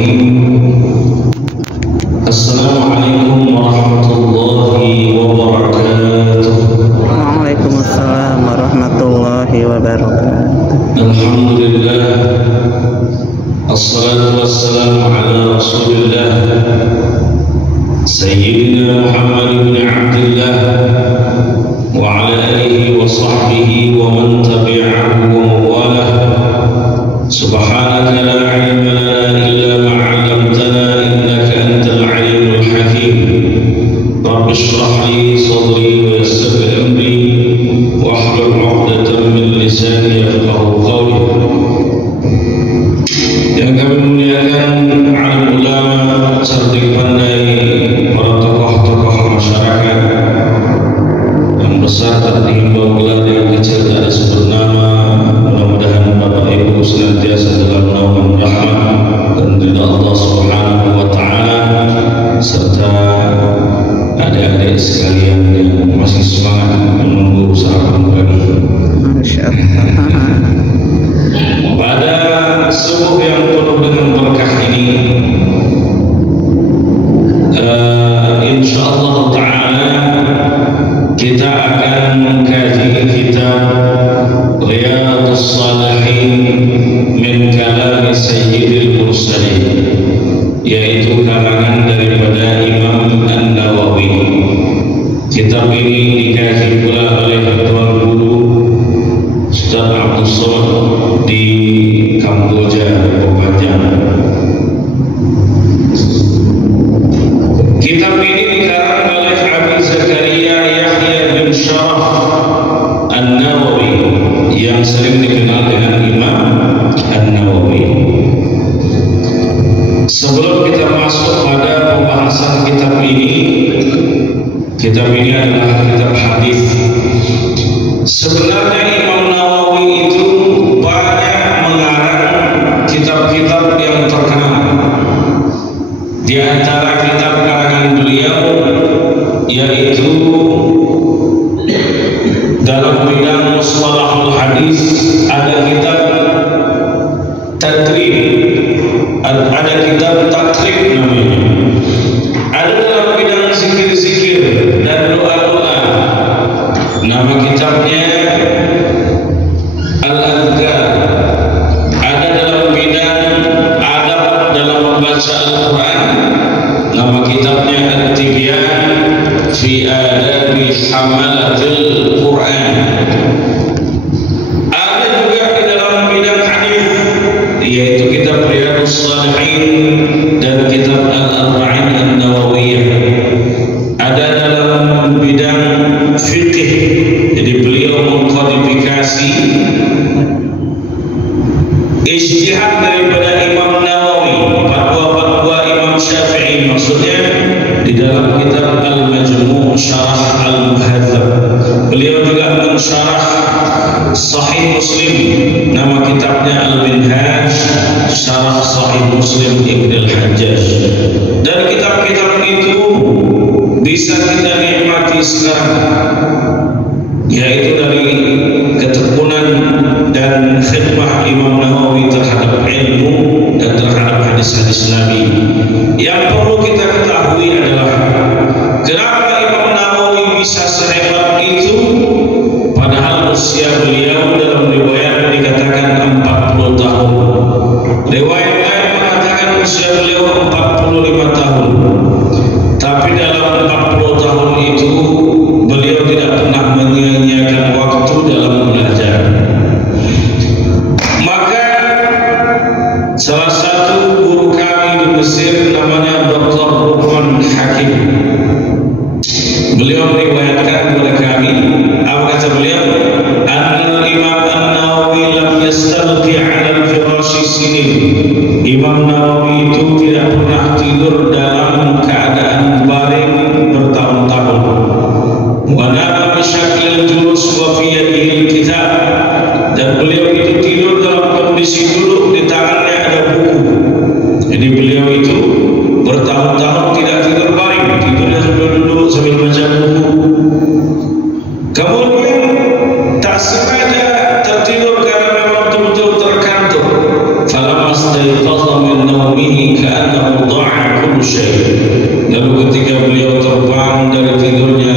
Bismillahirrahmanirrahim. Assalamualaikum warahmatullahi wabarakatuh. Waalaikumsalam warahmatullahi wabarakatuh. Alhamdulillah, assalatu wassalamu ala rasulillah Sayyidina Muhammad ibn Abdullah wa ala alihi wa sahbihi wa man tabi'ahu wa mawalah. Subhanaka la ilma lana illa ma 'allamtana innaka antal alimul hakim. Rabbi shrah li sadri wa yassir li amri wahlul 'uqdatam min lisani yafqahu qawli. Yang kami muliakan alim ulama, cerdik pandai, para tokoh-tokoh masyarakat yang besar tak dihimbau gelar, yang kecil tak ada sebut nama. Mudah-mudahan Bapak Ibu senantiasa dalam naungan rahmat dan ridha Allah Subhanahu wa taala, serta adik-adik sekalian yang masih semangat menunggu sarapan pagi. Masyaallah. Pada subuh yang penuh dengan berkah ini, insyaallah taala kita akan mengkaji kitab Riyadhus Shalihin min kalam Sayyidil Mursalin, yaitu karangan daripada Imam An-Nawawi. Kitab ini dikaji pula oleh Tuan Guru Ustaz Abdul Somad di Kamboja, Bogor. Kitab ini dikarang oleh Abi Zakaria Yahya bin Sharaf An-Nawawi, yang sering dikenal dengan Imam An-Nawawi. Sebelum kita masuk pada pembahasan kitab ini adalah kitab hadis. Sebenarnya Imam Nawawi itu banyak mengarang kitab-kitab yang terkenal. Di antara kitab karangan beliau yaitu dalam bidang mustalahul hadis ada kitab tadrib, ada kitab takrib namanya. Ada dalam bidang zikir-zikir dan doa-doa, nama kitabnya Al-Adhkar. Ada dalam bidang adab dalam membaca Al-Quran, nama kitabnya At-Tibyan fi Adabi Hamalatil Quran. Ada juga di dalam bidang hadis, yaitu kitab Riyadhus Shalihin dan kitab Al-Arba'in An-Nawawiyah. Ada dalam bidang fikih, jadi beliau mengkodifikasi ijtihad daripada Imam Nawawi, fatwa-fatwa Imam Syafi'i, maksudnya di dalam kitab Al-Majmu' Syarah Al-Muhadzab. Beliau juga mensyarah Sahih Muslim, nama kitabnya Al-Minhaj Syarah Sahih Muslim Ibn Al-Hajjaj. Dan kitab-kitab itu bisa kita nikmati sekarang, yaitu dari ketekunan dan khidmah Imam Nawawi terhadap ilmu dan terhadap hadis-hadis Nabi. Yang perlu kita ketahui adalah kenapa Imam Nawawi bisa sehebat itu, padahal usia beliau dalam riwayat dikatakan 40 tahun. Riwayat lain mengatakan usia beliau 45 tahun. Tapi dalam 40 tahun itu beliau tidak pernah menyia-nyiakan waktu dalam belajar. Maka salah satu guru kami di Mesir namanya Dr. Rukman Hakim, beliau meriwayatkan kepada kami, apa kata beliau? Al-Imam An-Nawawi lam yastalqi 'ala al-firashi sinin. Imam Nawawi itu tidak pernah tidur dalam keadaan baring bertahun-tahun. Wa nama bi syaklil julus wa fi yadihi kitab. Dan beliau itu tidur dalam kondisi duduk, di tangannya ada buku. Jadi beliau itu bertahun-tahun tidak tidur baring, tidurnya sambil duduk sambil baca buku. Kemudian tak sengaja tertidur karena memang betul-betul terkantuk. Falamma stayqadha min nawmihi naumi ka'annahu dha'a kullu syai'. Lalu ketika beliau terbang dari tidurnya,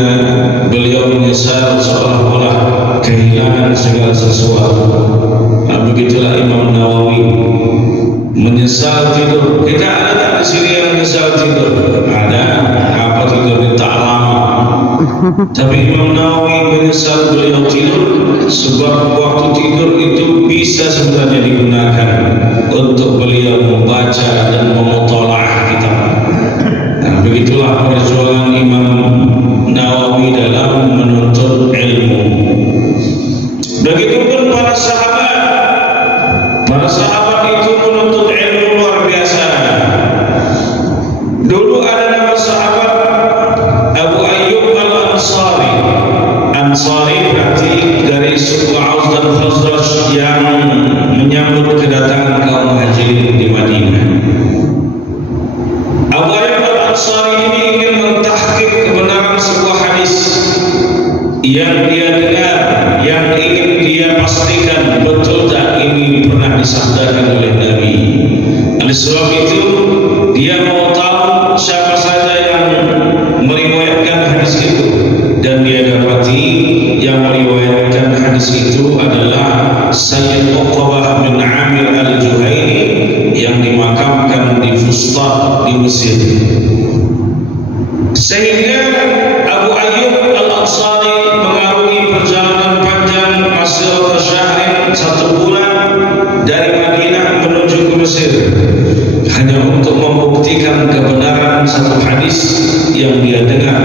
beliau menyesal seolah-olah kehilangan segala sesuatu. Nah, begitulah Imam Nawawi menyesal tidur. Kita ada tak di sini yang menyesal tidur? Ada. Apa tidur di tak lama? Tapi Imam Nawawi menyesal beliau tidur, sebab waktu tidur itu bisa sebenarnya digunakan untuk beliau membaca dan memutalaah kitab. Nah, begitulah perjuangan Imam Nawawi dalam menuntut ilmu. Begitupun para sahabat. Para sahabat itu menuntut ilmu luar biasa. Dulu ada nama sahabat Abu Ayyub Al-Ansari. Ansari berarti dari suku Aus dan Khazraj yang menyambut kedatangan kaum Muhajirin di Madinah. Abu Ayyub Al-Ansari ini ingin mentahqiq kebenaran sebuah hadis yang dia dengar, yang ingin dia pastikan betul tak ini pernah disabdakan oleh Nabi. Oleh sebab itu dia mau tahu siapa saja yang meriwayatkan hadis itu, dan dia dapati yang meriwayatkan hadis itu adalah Sayyid Uqbah bin Amir Al-Juhaini yang dimakamkan di Fustat di Mesir. Sehingga Abu Ayyub Al-Ansari mengarungi perjalanan panjang Masirah Syahrin 1 bulan dari Madinah menuju ke Mesir hanya untuk membuktikan kebenaran satu hadis yang dia dengar.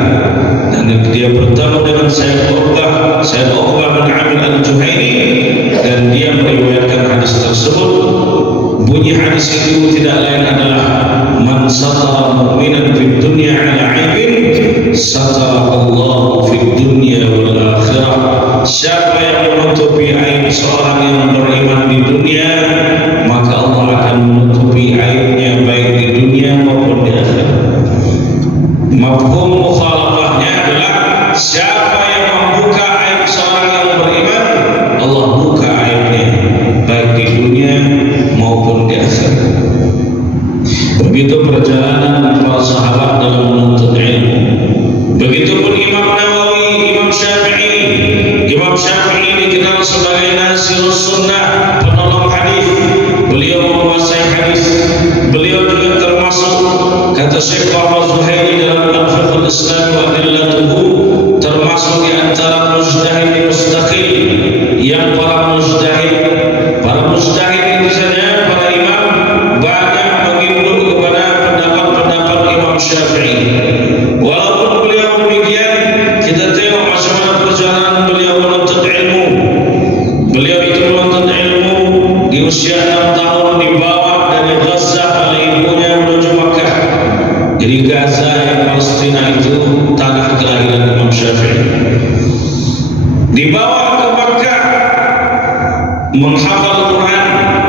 Dan dia bertemu dengan Sayyid Uqbah bin Amir Al-Juhaini, dan dia meriwayatkan hadis tersebut. Bunyi hadis itu tidak lain adalah man satara mu'minan fid dunya ala aibin satara Allah fid dunya wal akhirah. Siapa yang menutupi aib seorang yang beriman di dunia, maka Allah akan menutupi aibnya baik di dunia maupun di akhirat. Mafhum mukhalafahnya adalah siapa yang membuka aib seorang yang beriman, Allah buka aibnya baik di dunia maupun di akhirat. Begitu perjalanan para sahabat dalam menuntut ilmu. Begitupun Imam Nawawi, Imam Syafi'i. Imam Syafi'i dikenal sebagai Nasirus Sunnah, penolong hadis. Beliau menguasai hadis. Beliau juga termasuk, kata Syekh Muhammad Zuhairi dalam Al-Fiqh Al-Islam wa Adillatuhu, termasuk di antara mujtahid mustaqil yang para mujtahid itu saja, para imam banyak menginduk kepada pendapat-pendapat Imam Syafi'i. Walaupun beliau demikian, kita tengok macam mana perjalanan beliau menuntut ilmu. Beliau itu menuntut ilmu di usia 6 tahun, dibawa dari Gaza oleh ibunya menuju Makkah. Jadi Gaza yang Palestina itu tanah kelahiran Imam Syafi'i. Dibawa ke Makkah menghafal Quran.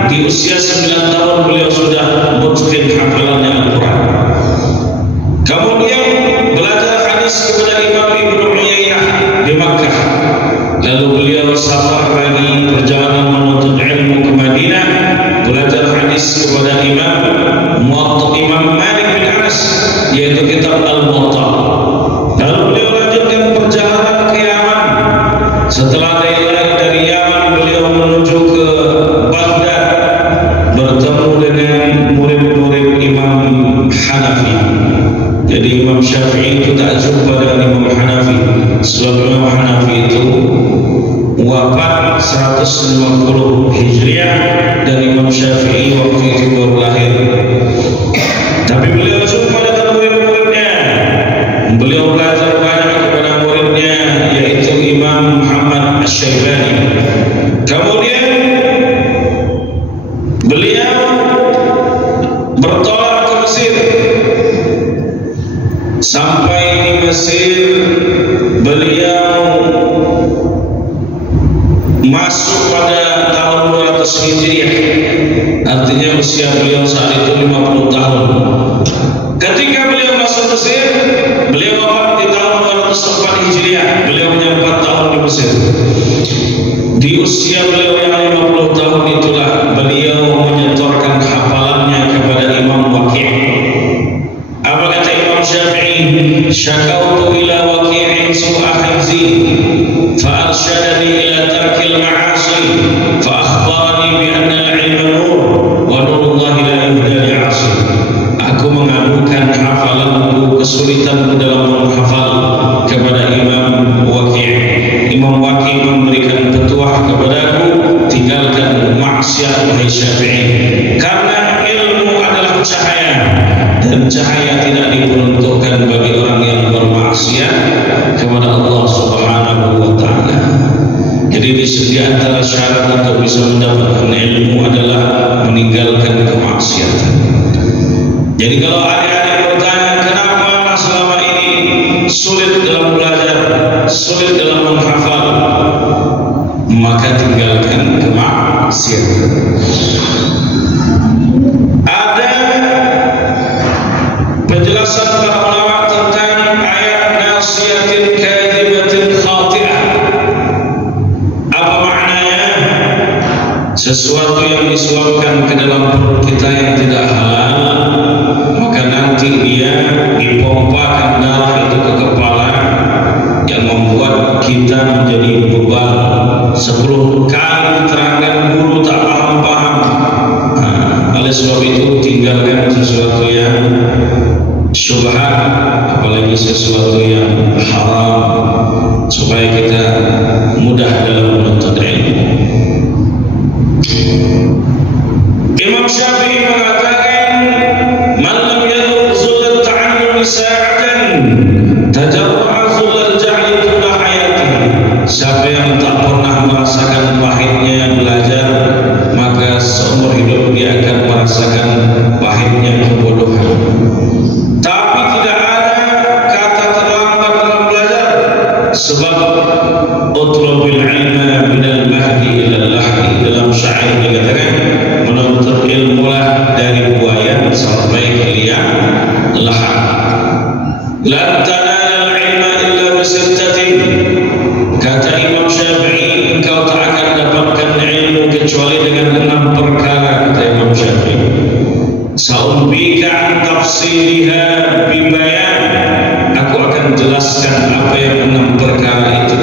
Di usia 9 tahun beliau sudah mutqin hafalannya Al-Quran. Kemudian belajar hadis kepada Imam Ibnu Uyainah di Makkah. Lalu beliau safar lagi, perjalanan menuntut ilmu ke Madinah, belajar hadis kepada Imam Malik bin Anas, yaitu kitab Al-Muwatta. Lalu beliau lanjutkan perjalanan ke Yaman. Setelah dari Yaman beliau menuju ke Baghdad, bertemu dengan murid-murid Imam Hanafi. Jadi Imam Syafi'i itu tak jumpa dengan Imam Hanafi, sebab Imam Hanafi itu wafat 150 Hijriah dan Imam Syafi'i waktu itu baru lahir. Tapi beliau jumpa dengan murid-muridnya. Beliau belajar banyak kepada muridnya, yaitu Imam Muhammad Asy-Syaibani. Kemudian beliau bertolak ke Mesir. Sampai di Mesir, beliau masuk pada tahun 200 Hijriah. Artinya usia beliau saat itu 50 tahun. Ketika beliau masuk Mesir, beliau wafat di tahun 204 Hijriah. Beliau punya 4 tahun di Mesir. Di usia beliau yang 50 tahun itulah beliau menyetorkan hafalannya kepada Imam syakautu ila waqi'in su'a hifzi fa arsyadani ila tarkil ma'asi fa akhbarani bi anna al-ilma nur wa nurullahi la yuhda li'asi. Aku mengadukan hafalanku, kesulitan dalam menghafal kepada Imam Waqi'. Imam Waqi' memberikan petuah kepadaku, tinggalkan maksiat wahai Syafi'i, karena ilmu adalah cahaya dan cahaya tidak diperuntukkan bagi orang yang bermaksiat kepada Allah Subhanahu wa taala. Jadi di antara syarat untuk bisa mendapatkan ilmu adalah meninggalkan kemaksiatan. Jadi kalau adik-adik bertanya kenapa selama ini sulit dalam belajar, sulit dalam menghafal, maka tinggalkan kemaksiatan. Ada penjelasan para ulama tentang ayat nasiyatin kadhibatin khati'ah. Apa maknanya? Sesuatu yang disuapkan ke dalam perut kita yang tidak halal, maka nanti dia dipompakan darah itu ke kepala yang membuat kita menjadi bebal. 10 kali terangkan guru tak paham-paham. Oleh sebab itu tinggalkan sesuatu yang syubhat, apalagi sesuatu yang haram, supaya kita mudah dalam menuntut ilmu. Imam Syafi'i mengatakan, "Man lam yadhuq zulal ta'allum sa'atan, tajarra'a zulal jahli tula hayatihi." Siapa yang tak pernah merasakan pahitnya belajar, maka seumur hidup dia akan merasakan pahitnya kebodohan. Tapi tidak ada kata terlambat dalam belajar, sebab utlubil ilma minal mahdi ilal lahdi. Dalam syair dikatakan, menuntut ilmulah dari buaya sampai ke liang lahat. Lan tanalal ilma illa bisittatin. Kata Imam Syafi'i, engkau tak akan dapatkan ilmu kecuali dengan 6 perkara. Kata Imam Syafi'i, sa'umbika an tafsiliha bibayan. Aku akan jelaskan apa yang 6 perkara itu.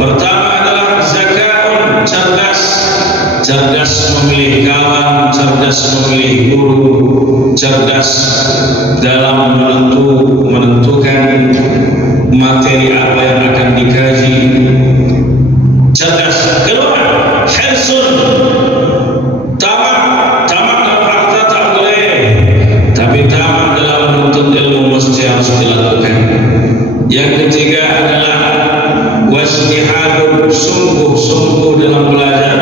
Pertama adalah zakaun, cerdas. Cerdas memilih kawan, cerdas memilih guru, cerdas dalam menentukan materi apa yang akan dikaji. Cerdas. Kedua, hirsun, tamak dalam harta tak boleh, tapi tamak dalam menuntut ilmu mesti harus dilakukan. Yang ketiga adalah wasnihadun, sungguh-sungguh dalam belajar.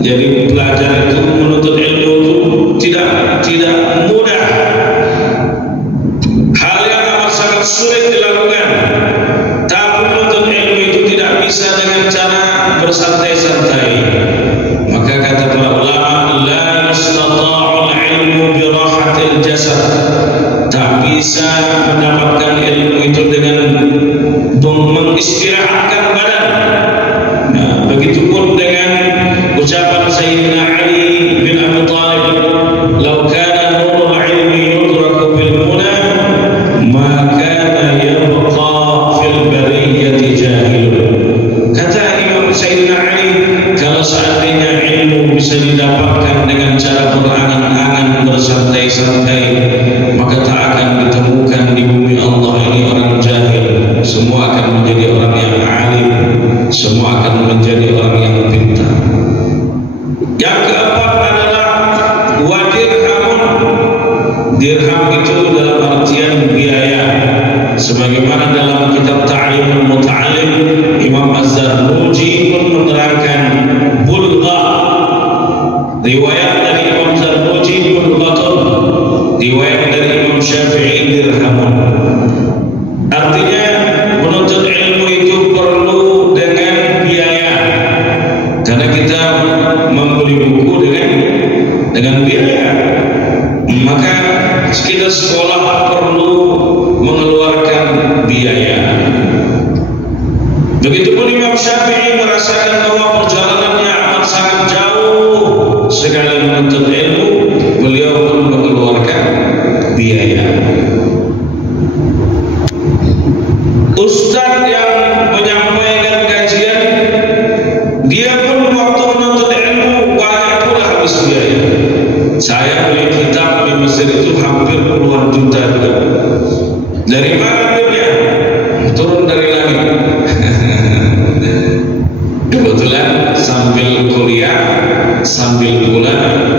Jadi belajar itu, menuntut ilmu itu tidak mudah. Hal yang amat sangat sulit dilakukan. Tapi menuntut ilmu itu tidak bisa dengan cara bersantai-santai. Maka kata para ulama, la yustata'ul ilmu bi rahatil jasad. Tak bisa mendapatkan ilmu itu dengan mengistirahatkan badan. Nah, begitupun dengan ucapan Sayyidina Ali bin Abi Thalib, "Lau kana nurul ilmi yudraku bil muna, ma kana yabqa fil bariyati jahilun." Kata Imam Sayyidina Ali, kalau seandainya ilmu bisa didapatkan dengan cara berangan-angan, bersantai-santai, maka tak akan ditemukan di bumi Allah ini orang jahil. Semua akan menjadi orang yang alim, semua akan menjadi orang yang pintar. Yang keempat adalah wadirhamun. Dirham itu dalam artian biaya. Sebagaimana dalam kitab Ta'limul Muta'allim, Imam Az-Zarnuji pun menerangkan bulgha. Riwayat dari Imam Zarnuji bulghatun, riwayat dari Imam Syafi'i dirhamun. Artinya menuntut ilmu itu perlu dengan biaya, karena kita membeli buku dengan biaya. Maka kita sekolah perlu mengeluarkan biaya. Begitupun Imam Syafi'i merasakan bahwa perjalanannya amat sangat jauh sekali menuntut ilmu, beliau pun mengeluarkan biaya. beli kitab di Mesir itu hampir puluhan juta juga. Dari mana duitnya? Turun dari langit. Kebetulan sambil kuliah, sambil pula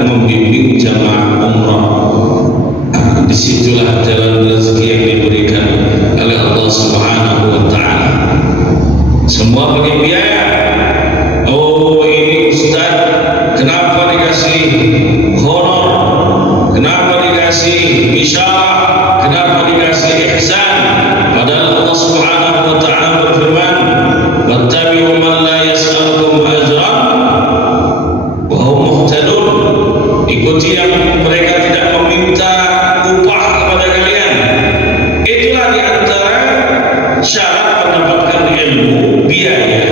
membimbing jamaah umrah. Disitulah jalan rezeki yang diberikan oleh Allah Subhanahu wa Ta'ala. Semua pakai biaya. Oh, ini Ustaz, kenapa dikasih honor? Kenapa dikasih isyarah? Kenapa dikasih ihsan? Padahal Allah Subhanahu wa Ta'ala berfirman, "Wattabi'u man la yas'alukum ajran wa hum muhtadun." Ikuti yang mereka tidak meminta upah kepada kalian. Itulah di antara syarat mendapatkan ilmu, biaya.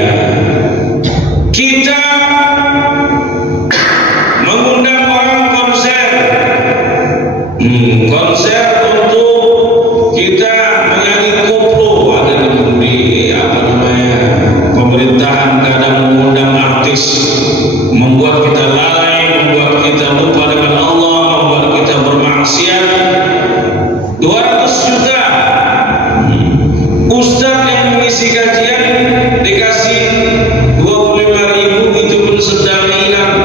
Kita mengundang orang konser, konser untuk kita menyanyi koplo. Ada di apa namanya, pemerintahan kadang mengundang artis, membuat kita lalai, membuat kita lupa dengan Allah, membuat kita bermaksiat. 200 juta. Ustaz yang mengisi kajian dikasih 25.000, itu pun sedang hilang.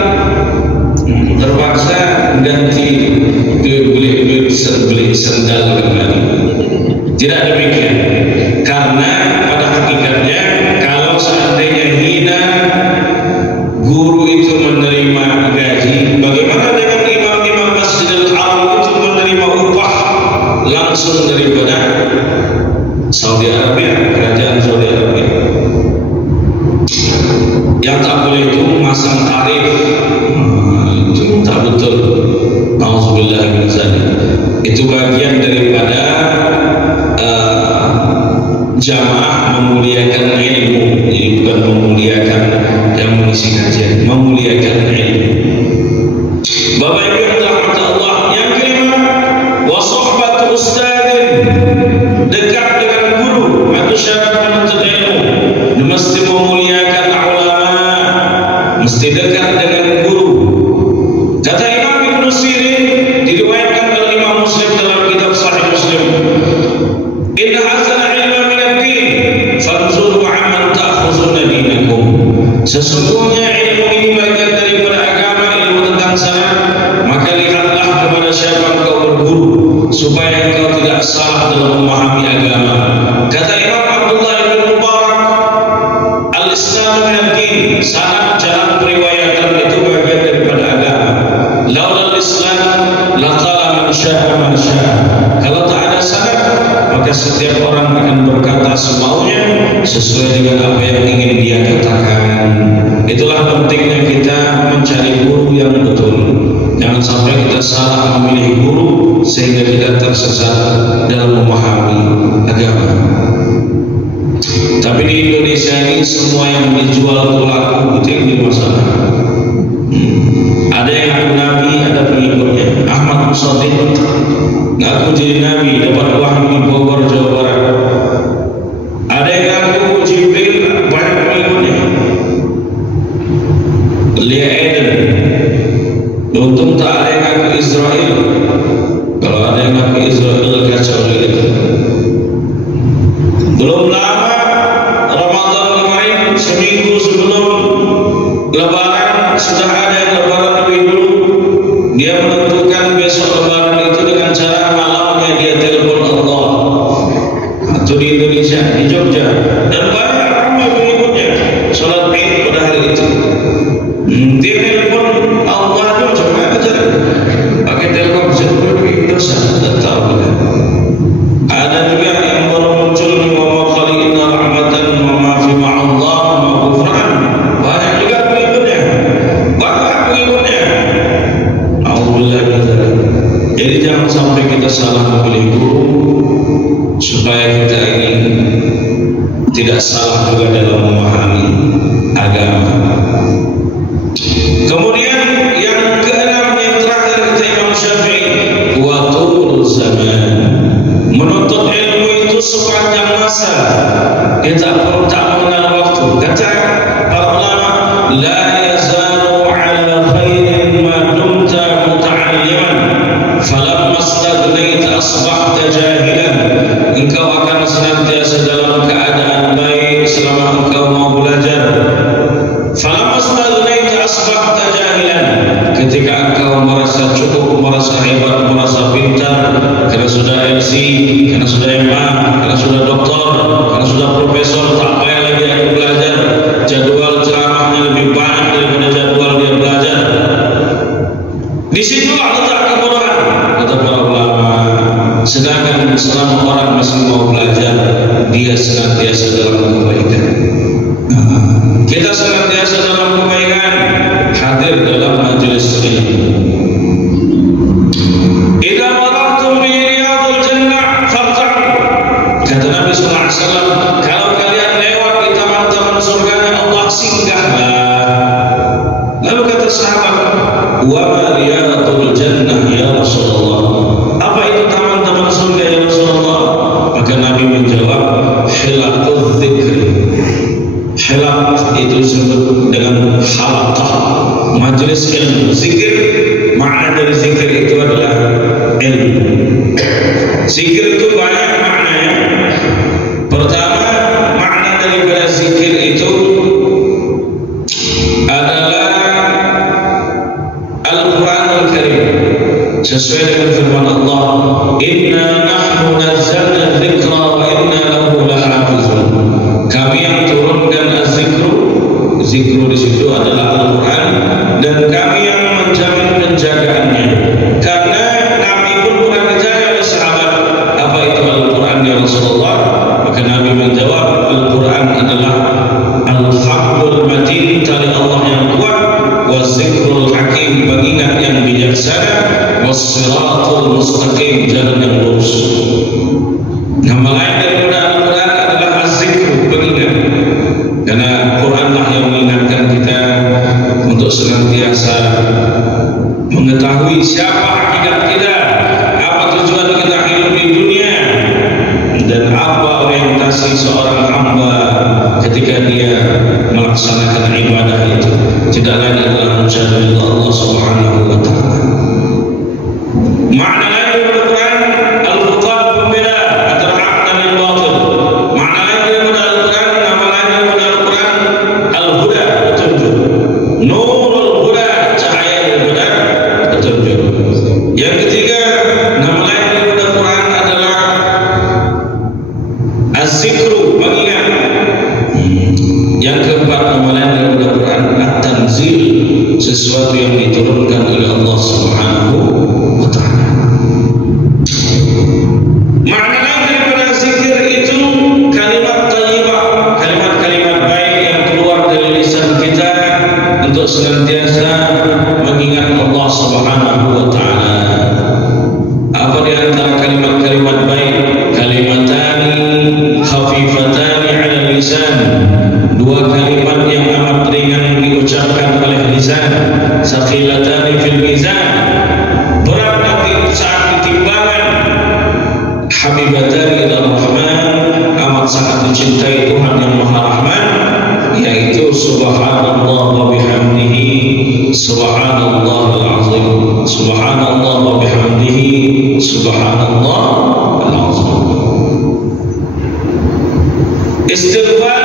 Terpaksa ganti beli sendal kembali. Tidak demikian. Karena pada hakikatnya kalau seandainya hina guru itu menerima gaji, bagaimana dengan imam-imam Masjidil Haram itu menerima upah langsung daripada Saudi Arabia, kerajaan Saudi Arabia? Yang tak boleh itu masang tarif. Itu tak betul. Nauzubillah min dzalik. Itu bagian daripada jamaah memuliakan ilmu. Jadi bukan memuliakan yang mengisi kajian, memuliakan ilmu. Bapak Ibu yang dirahmati Allah, yang kelima, wa suhbat ustadzin, dekat dengan guru. Itu syarat penuntut ilmu. Mesti memuliakan ulama, mesti dekat dengan guru. Kata Imam Ibnu Sirin, diriwayatkan oleh Imam Muslim dalam kitab Sahih Muslim, inna hasana ilma min ad-din fanzuru amman ta'khuzuna dinakum. Sesungguhnya ilmu ini bagian daripada agama, ilmu tentang syariat, maka lihatlah kepada siapa engkau berguru supaya engkau tidak salah dalam memahami agama. Kata Imam Abdullah bin Mubarak, al-Islam min ad-din, sanad jalan periwayatan itu bagian daripada agama. Laula al-Islam laqala man syaa man syaa. Kalau tak ada sanad, maka setiap orang akan berkata semaunya sesuai dengan apa yang ingin dia katakan. Itulah pentingnya kita mencari guru yang betul. Jangan sampai kita salah memilih guru sehingga kita tersesat dalam memahami agama. Tapi di Indonesia ini semua yang dijual pelaku itu yang masalah. Ada yang ngaku nabi, ada pengikutnya. Ahmad Musaddiq ngaku jadi nabi, dapat wahyu di Bogor, Jawa Barat. Ada yang ngaku Jibril, banyak pengikutnya. Lia Eden, untung tak ada yang ngaku Israel. Kalau ada yang ngaku Israel, kacau gitu. Belum lama Ramadan kemarin, seminggu sebelum Lebaran, sudah ada yang Lebaran lebih dulu. Dia menentukan besok Lebaran itu dengan cara malamnya dia telepon Allah. Itu di Indonesia, di Jogja, dan banyak ramai pengikutnya sholat Id pada hari itu. Dia telepon Allah itu macam mana cara? Pakai telepon seperti dosa, tak tahu. Ada juga yang baru muncul di Muhammad Khalil rahmatan wa ma fi ma'allah wa kufran. Banyak juga pengikutnya. Banyak pengikutnya. Alhamdulillah. Jadi jangan sampai kita salah memilih guru, supaya kita ini tidak salah juga dalam memahami agama. Kemudian yang keenam, yang terakhir, kata Imam Syafi'i, wa tulul zaman. Menuntut ilmu itu sepanjang masa. Dia tak mengenal waktu. Kata para ulama, la yazalu ala khairin ma dumta muta'alliman. falamma stagnaita asbahta jahilan, engkau akan senantiasa dalam keadaan baik selama engkau mau belajar. Falamma stagnaita asbahta jahilan, ketika engkau merasa cukup, merasa hebat, merasa pintar karena sudah MC, karena sudah MA, karena sudah doktor, karena sudah profesor, tak payah lagi aku belajar. Jadwal ceramahnya lebih banyak daripada jadwal dia belajar. Di situlah letak kebodohan, kata para ulama. Sedangkan selama orang masih mau belajar, dia senantiasa dalam kebaikan. Kita senantiasa dalam kebaikan, hadir dalam majelis ilmu. Idza marartum bi riyadil jannah farta'u, kata Nabi sallallahu alaihi wasallam, kalau kalian lewat di taman-taman surga Allah, singgahlah. Lalu kata sahabat, wa ma riyadul jannah ya Rasulullah, apa itu taman-taman surga ya Rasulullah? Maka Nabi menjawab, hilaqul dzikr. Hilaq itu disebut dengan halaqah, majelis ilmu. Zikir, makna dari zikir itu adalah ilmu. Zikir itu banyak maknanya. Pertama, makna daripada zikir itu adalah Al-Quranul Karim. Sesuai dengan firman Allah, inna nahnu nazzalna dzikra wa inna lahu lahafizun. Kami yang turunkan az-zikru. Zikru di situ adalah Al-Quran, dan kami yang menjamin penjagaannya. Karena Nabi pun bukan ditanya oleh sahabat, apa itu Al-Quran ya Rasulullah? Maka Nabi menjawab, Al-Quran adalah Al-Haqqul Matin, tali Allah yang kuat, wa zikrul hakim, pengingat yang bijaksana, was-siratul mustaqim, jalan yang lurus. Nama lain daripada Al-Quran adalah az-zikru, pengingat. Karena Quranlah yang mengingatkan kita untuk senantiasa mengetahui siapa hakikat kita, apa tujuan kita hidup di dunia, dan apa orientasi seorang hamba ketika dia melaksanakan ibadah itu. Tidak lain adalah mencari Allah Subhanahu wa ta'ala. Makna lain dari Al-Quran, al-Quran pembeda antara hak dan yang batil. Makna lain daripada Al-Quran, nama lain daripada Al-Quran, al-Huda, petunjuk. Nurul Huda, cahaya daripada petunjuk. Yang ketiga, nama lain daripada Al-Quran adalah az-zikru, pengingat. Yang keempat, nama lain daripada Al-Quran at-tanzil, sesuatu yang diturunkan oleh Allah Subhanahu wa ta'ala. Makna lain daripada zikir itu kalimat thayyibah, kalimat-kalimat baik yang keluar dari lisan kita untuk senantiasa mengingat Allah Subhanahu wa ta'ala. Apa di antara kalimat-kalimat baik? Kalimatani khafifatani 'ala lisan, dua kalimat yang amat ringan diucapkan oleh lisan, saqilatani fil mizan, berat nanti saat ditimbangan, habibatani ila rahman, amat sangat dicintai Tuhan yang Maha Rahman, yaitu subhanallah wa bihamdihi subhanallahul azim, subhanallah wa bihamdihi subhanallahul azim. Istighfar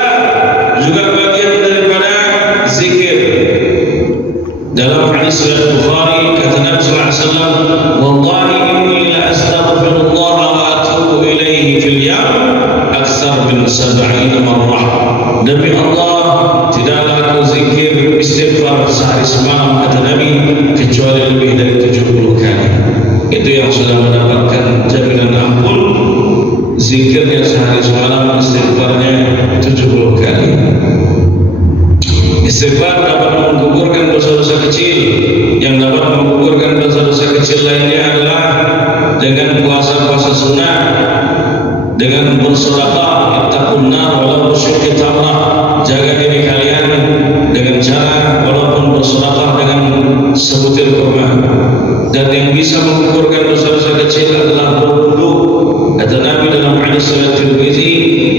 juga bagian daripada zikir. Dalam hadis riwayat Bukhari, kata Nabi sallallahu alaihi wasallam, wallahi inni la astaghfirullah wa atubu ilaihi fil yawm akthar min 70 marrah. Demi Allah, tidaklah aku zikir istighfar sehari semalam, kata Nabi, kecuali lebih dari 70 kali. Itu yang sudah mendapatkan jaminan ampun. Zikirnya sehari semalam, istighfarnya 70 kali. Istighfar dapat menggugurkan dosa-dosa kecil. Yang dapat menggugurkan dosa-dosa kecil lainnya adalah dengan puasa-puasa sunnah, dengan bersedekah, ittaqun nar walau bisyuqqi tamrah, jaga diri kalian dengan cara walaupun bersedekah dengan sebutir kurma. Dan yang bisa menggugurkan dosa-dosa kecil adalah berwudu. Kata Nabi dalam hadis riwayat Tirmizi,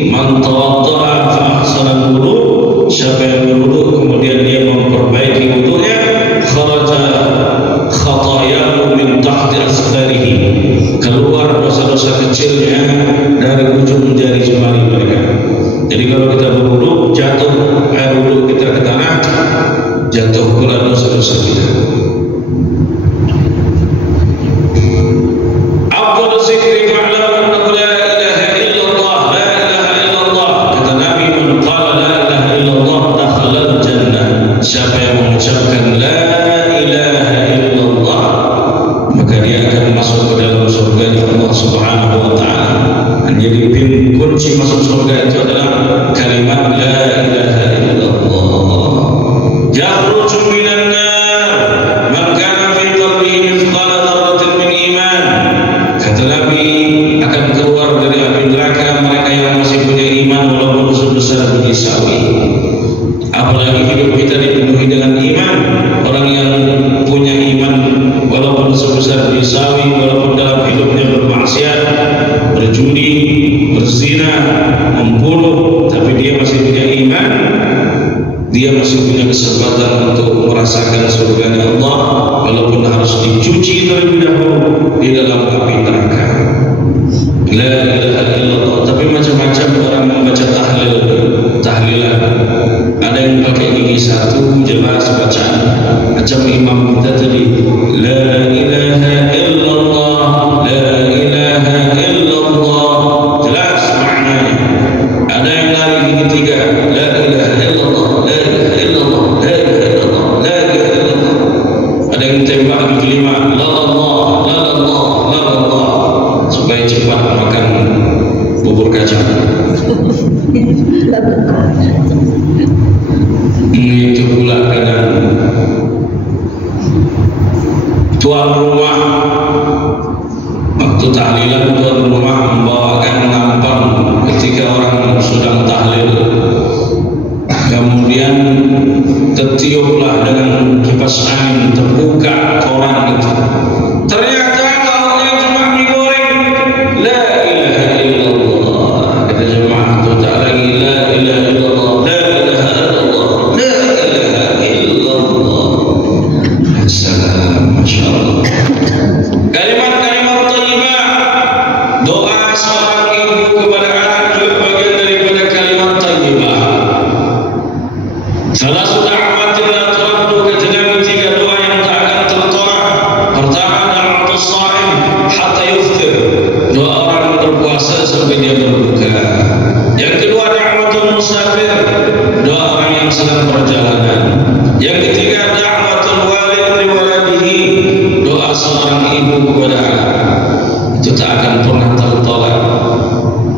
man tawadda'a fa ahsana al-wudu, siapa yang berwudu kemudian dia memperbaiki wudunya, kharaja khatayahu min tahti asgharihi, keluar dosa-dosa kecilnya dari ujung jari jemari mereka. Jadi kalau kita berwudu, jatuh air wudu kita ke tanah, jatuh pula dosa-dosa kita. Afdal zikri ma'lam annahu la ilaha illallah, la ilaha illallah. Kata Nabi, man qala la ilaha illallah dakhala al-jannah. Siapa yang mengucapkan la ilaha illallah, maka dia akan masuk ke dalam surga Allah Subhanahu wa taala. Jadi kunci masuk surga itu adalah kalimat la ilaha illallah. Yakhruju minan nar man kana fi qalbihi mithqala dzarratin min iman. Kata Nabi, akan keluar dari api neraka mereka yang masih punya iman walaupun sebesar biji sawi. Apalagi hidup kita dipenuhi dengan iman. Orang yang punya iman walaupun sebesar biji sawi, walaupun dalam hidupnya bermaksiat, berjudi, berzina, membunuh, tapi dia masih punya iman, dia masih punya kesempatan untuk merasakan surganya Allah walaupun harus dicuci terlebih dahulu di dalam api neraka. La ilaha illallah. Tapi macam-macam orang membaca tahlilan. Ada yang pakai gigi satu, jelas bacaan macam imam kita tadi, la ilaha illallah, la ilaha illallah, jelas maknanya. Ada yang lari gigi tiga, la ilaha illallah, la ilaha illallah, la ilaha illallah, la ilaha illallah. Ada yang tembak gigi lima, la Allah, la Allah, la Allah, supaya cepat makan bubur kacang. Itu pula kadang tuan rumah waktu tahlilan, tuan rumah membawakan nampan ketika orang sedang tahlil, kemudian tertiuplah dengan kipas angin, terbuka koran itu, ternyata lauknya cuma mie goreng. La ilaha illallah. Kata jemaah itu tak lagi la ilaha illallah, la ilaha illallah, la ilaha illallah. Assalam, masya Allah. Kalimat-kalimat thayyibah, doa seorang ibu kepada anak juga bagian daripada kalimat thayyibah. Salah sudah amatin la turaddu, kata Nabi, tiga doa yang tak akan tertolak. Pertama, da'watus sha'im hatta yuftir, doa orang berpuasa sampai dia berbuka. Yang kedua, da'watul musafir, doa orang yang sedang perjalanan. Yang ketiga, da'watul walid li waladihi, doa seorang ibu kepada anak. Itu tak akan pernah tertolak.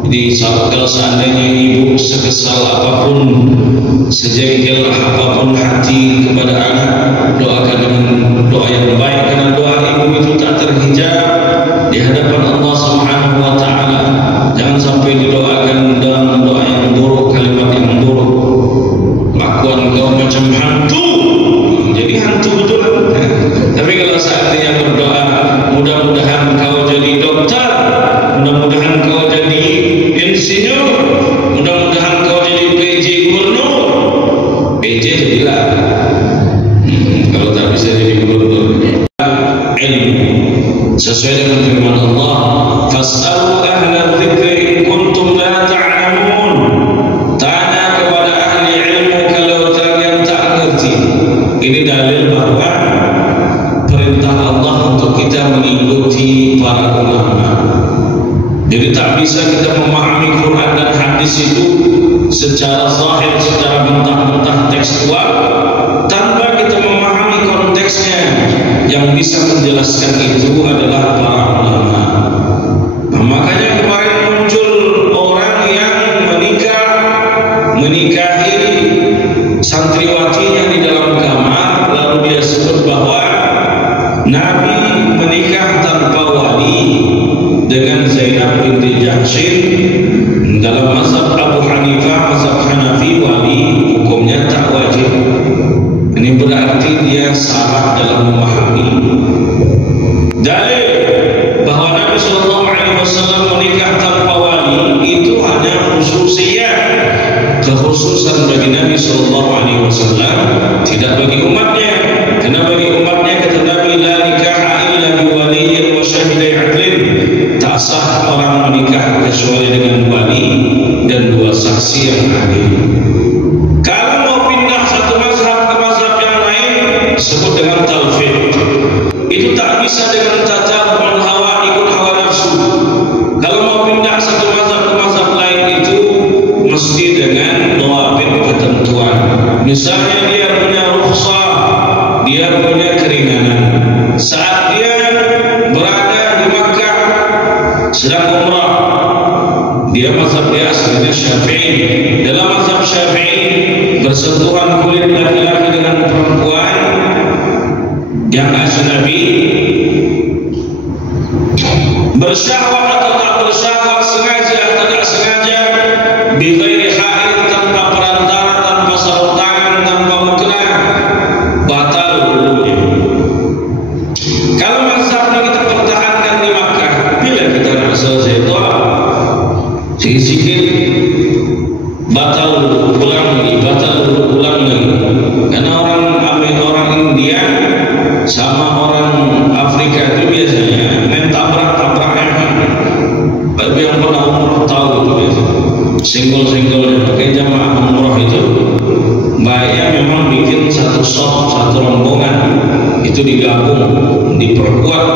Jadi kalau seandainya ibu sekesal apapun, sejengkel apapun hati kepada anak, doakan dengan doa yang baik, karena doa ibu itu tak terhijab di hadapan Allah Subhanahu wa taala. Jangan sampai didoakan dalam doa yang buruk, kalimat yang buruk. Lakuan kau macam hantu, jadi hantu betul. Tapi kalau seandainya berdoa, mudah-mudahan kau jadi dokter, mudah-mudahan kau jadi insinyur, mudah-mudahan kau jadi PJ gubernur. PJ jadilah, kalau tak bisa jadi gubernur. Ilmu sesuai dengan firman Allah, fas'alu ahla dzikri in kuntum la ta'lamun. Tanya kepada ahli ilmu kalau kalian tak mengerti. Ini dalil bahwa perintah Allah untuk kita mengikuti para ulama. Jadi tak bisa kita memahami Quran dan hadis itu secara zahir, secara mentah-mentah tekstual, tanpa kita memahami konteksnya. Yang bisa menjelaskan itu adalah para ulama. Nah, makanya kemarin muncul orang yang menikahi santriwatinya di dalam kamar, lalu dia sebut bahwa Nabi menikah tanpa wali dengan Zainab binti Jahshin. Dalam mazhab Abu Hanifah, mazhab Hanafi, wali hukumnya tak wajib. Ini berarti dia salah dalam memahami. Dalil bahwa Nabi SAW menikah tanpa wali itu hanya khususiyah, kekhususan bagi Nabi SAW, tidak bagi umatnya. Karena bagi umatnya kata Nabi, la nikaha illa bi waliyyin wa tak sah orang menikah kecuali dengan wali dan dua saksi yang adil. Kalau mau pindah satu mazhab ke mazhab yang lain, disebut dengan talfiq. Itu tak bisa dengan tatabul hawa, ikut hawa nafsu. Kalau mau pindah satu mazhab ke mazhab lain itu mesti dengan dhawabit ketentuan. Misalnya dia punya rukhsah, dia punya keringanan. Saat dia berada di Makkah sedang umrah, dia mazhab dia aslinya Syafi'i. Dalam mazhab Syafi'i, bersentuhan kulit laki-laki dengan perempuan yang ajnabi, bersyahwat atau tak bersyahwat, sengaja atau tak sengaja, bighairi haid, tanpa perantara, tanpa sarung tangan, tanpa mukena, batal wudunya. Kalau mazhabnya kita pertahankan di Makkah, bila kita nak selesai tawaf, sikit-sikit batal ulang lagi, batal ulang lagi. Karena orang India sama orang Afrika itu biasanya main tabrak-tabrakan. Bagi yang pernah umrah tahu itu biasa. Single-single pakai jamaah umrah itu, baiknya memang bikin satu rombongan itu digabung, diperkuat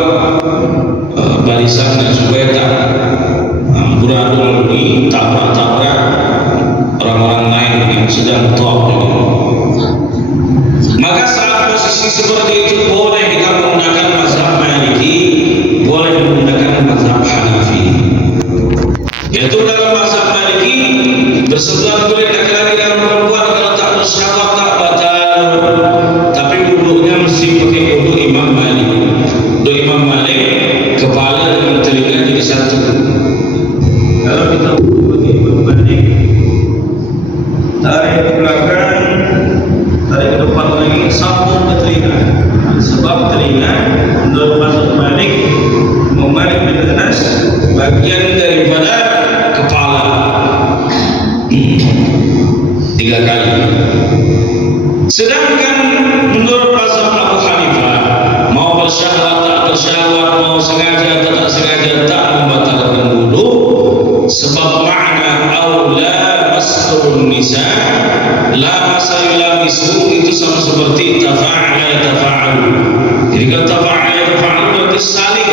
barisannya supaya tak beradung di tabrak-tabrak orang-orang lain yang sedang top. Maka saat posisi seperti itu boleh kita menggunakan mazhab Maliki, boleh menggunakan mazhab Hanafi. Yaitu dalam mazhab Maliki, bersentuhan kulit laki-laki dan perempuan kalau tak bersyahwat tak batal, tapi wuduknya mesti pakai wuduk Imam Malik. Wuduk Imam Malik, kepala dengan telinga jadi satu. Kalau kita wuduk Imam Malik, tarik ke belakang, tarik ke depan lagi, sambung ke telinga. Sebab telinga menurut mazhab Malik, Malik bin Anas, bagian daripada kepala. 3 kali. Sedangkan menurut mazhab Abu Hanifah, mau bersyahwat tak bersyahwat, mau sengaja atau tak sengaja, tak membatalkan wudu. Sebab makna aula masrun nisa, la masayla misu, itu sama seperti tafa'ala yatafa'alu. Jadi kalau tafa'ala yatafa'alu berarti saling.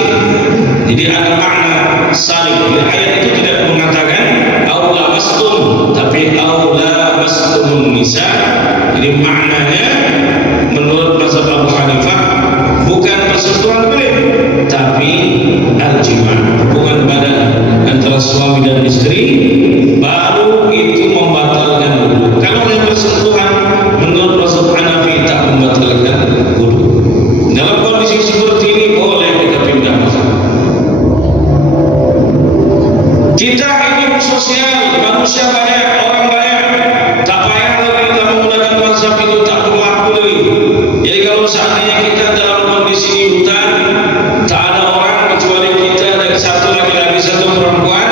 Jadi ada makna saling. Jadi ayat itu tidak mengatakan aula masrun, tapi aula masrun nisa. Jadi maknanya menurut mazhab Abu Hanifah bukan persentuhan kulit, tapi al-jima', hubungan badan antara suami dan istri, baru itu membatalkan wudu. Kalau yang bersentuhan menurut mazhab Hanafi tak membatalkan wudu. Dalam kondisi seperti ini boleh kita pindah mazhab. Kita hidup sosial, manusia banyak, orang banyak, tak payah lagi kita menggunakan mazhab itu, tak berlaku lagi. Jadi kalau seandainya kita dalam kondisi di hutan, tak ada orang kecuali kita dan satu laki-laki satu perempuan,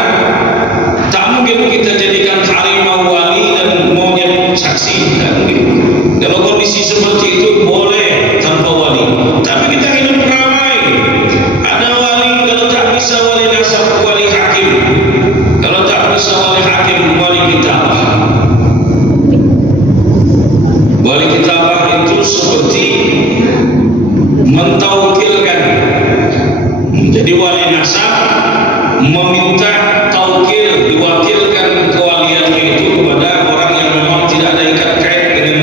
tak mungkin kita jadikan harimau wali dan monyet saksi. Tak mungkin. Kalau kondisi seperti itu boleh tanpa wali, tapi kita hidup ramai. Ada wali, kalau tak bisa wali nasab, wali hakim. Kalau tak bisa wali hakim, wali kitabah. Wali kitabah itu seperti mentaukilkan. Jadi wali nasab meminta taukil, diwakilkan kewaliannya itu kepada orang yang memang tidak ada ikat kait dengan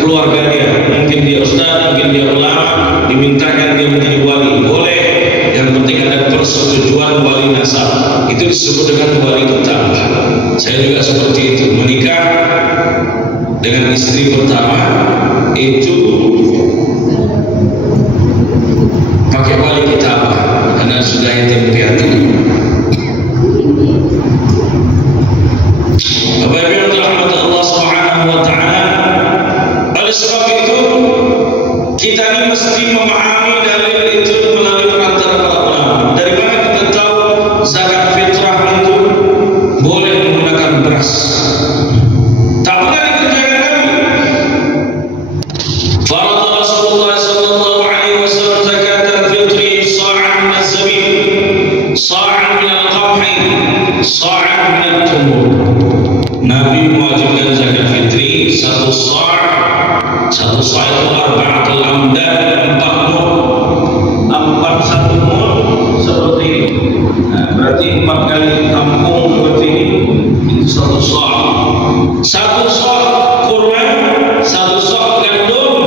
keluarga dia. Mungkin dia ustaz, mungkin dia ulama, dimintakan dia menjadi wali. Boleh, yang penting ada persetujuan wali nasab. Itu disebut dengan wali kitabah. Saya juga seperti itu, menikah dengan istri pertama itu pakai wali kitabah karena sudah yatim piatu. Bapak Ibu yang dirahmati Allah Subhanahu wa taala, oleh sebab itu kita ini mesti memahami dalil itu melalui perantara para ulama. Dari mana kita tahu zakat fitrah itu boleh menggunakan beras? Tak pernah dikerjakan kami. Farad Rasulullah sallallahu alaihi wasallam zakat al-fitri sa'an min az-zabib, sa'an min Nabi mewajibkan zakat fitri 1 sa'. 1 sa' itu arba'atul amdad, 4 mud. 1 mud seperti ini. Nah, berarti 4 kali tampung seperti ini. Itu 1 sa'. 1 sa' kurma, 1 sa' gandum,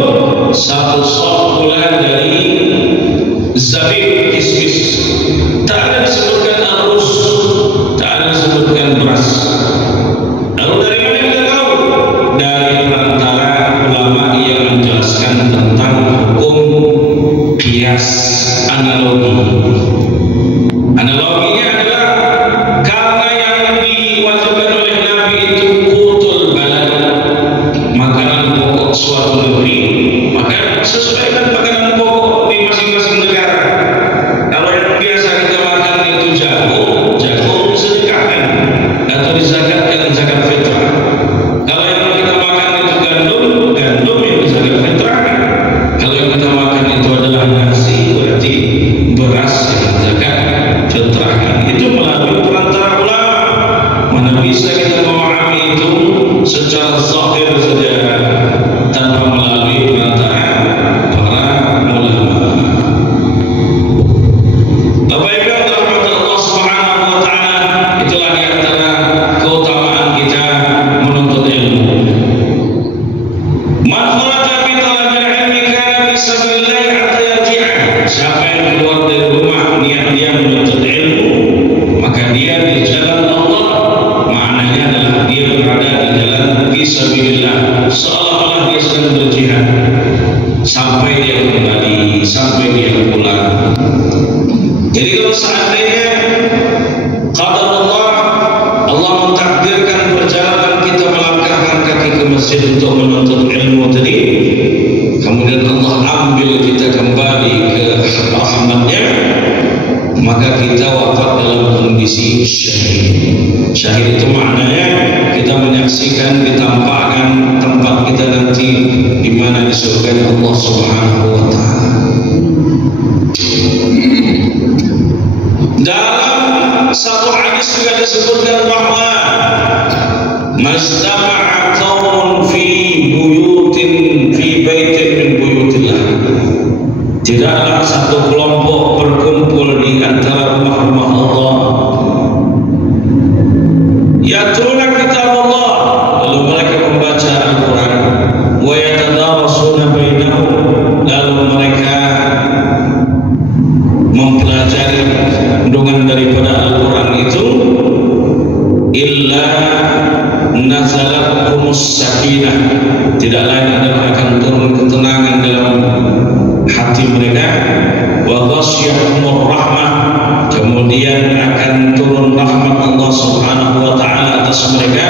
1 sa' pula dari zabib, kismis. Tak ada disebutkan arus, tak ada disebutkan beras. Lalu dari mana kita tahu? Dari antara ulama yang menjelaskan tentang hukum qiyas, analogi. Analoginya adalah karena yang diwajibkan oleh Nabi itu qutul balad, makanan pokok suatu negeri, maka sesuaikan makanan pokok di masing-masing negara. Kalau yang biasa kita makan itu jagung disedekahkan atau dizakatkan zakat fitrah. Kalau yang kita makan itu gandum yang dizakat fitrahkan. Kalau yang kita makan itu adalah nasi, berarti beras yang zakat fitrahkan. Itu melalui perantara ulama. Mana bisa kita memahami itu secara zahir saja tanpa melalui perantara para ulama. Bapak Ibu yang dirahmati Allah Subhanahu wa taala, itulah di antara keutamaan kita menuntut ilmu. Man kharaja fi talabil ilmi kana fi sabilillah hatta yarji'a. Siapa yang keluar dari rumah niat dia menuntut ilmu, maka dia di jalan Allah. Maknanya adalah dia berada di jalan fi sabilillah, seolah-olah dia sedang berjihad sampai dia kembali, sampai dia pulang. Jadi kalau seandainya qadar Allah mentakdirkan perjalanan kita melangkahkan kaki ke masjid untuk menuntut ilmu tadi, kemudian Allah ambil kita kembali ke rahmatnya, maka kita wafat dalam kondisi syahid. Syahid itu maknanya kita menyaksikan, ditampakkan tempat kita nanti di mana di surga Allah Subhanahu wa taala. Dalam satu hadis juga disebutkan bahwa majtama'a qaumun fi buyutin fi baitin min buyutillah. Tidaklah satu kelompok berkumpul di antara rumah-rumah Allah. Yatluna kitab Allah, lalu mereka membaca Al-Quran. Wa yatadarasuna bainahum, lalu mereka mempelajari kandungan daripada Al-Quran itu. Illa nazalat humus sakinah, tidak lain adalah akan turun ketenangan dalam hati mereka. Wa ghasyiyahumur rahmah, kemudian akan turun rahmat Allah Subhanahu wa taala atas mereka.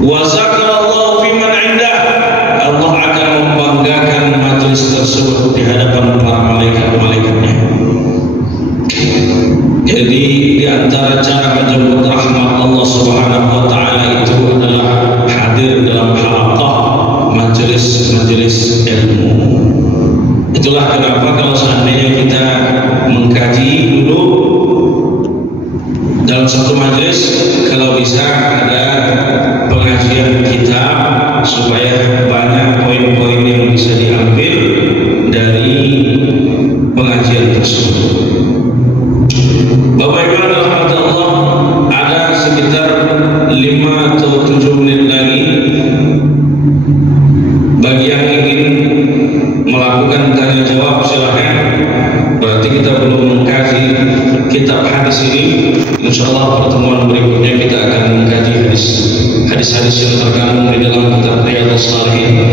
Wa zakarallahu fi man 'indah, Allah akan membanggakan majelis tersebut di hadapan para malaikat-malaikatnya. Jadi di antara cara menjemput rahmat Allah Subhanahu wa taala itu adalah hadir dalam halaqah majelis ilmu. Itulah kenapa kalau seandainya kita mengkaji dulu dalam satu majelis, kalau bisa ada pengajian kitab supaya banyak poin-poin yang bisa diambil dari pengajian tersebut. Bapak Ibu yang dirahmati Allah, ada sekitar 5 atau 7 menit lagi bagi yang ingin melakukan tanya jawab silahkan. Berarti kita belum mengkaji kitab hadis ini. Insyaallah pertemuan berikutnya kita akan mengkaji hadis-hadis yang terkandung di dalam kitab Riyadhus Shalihin.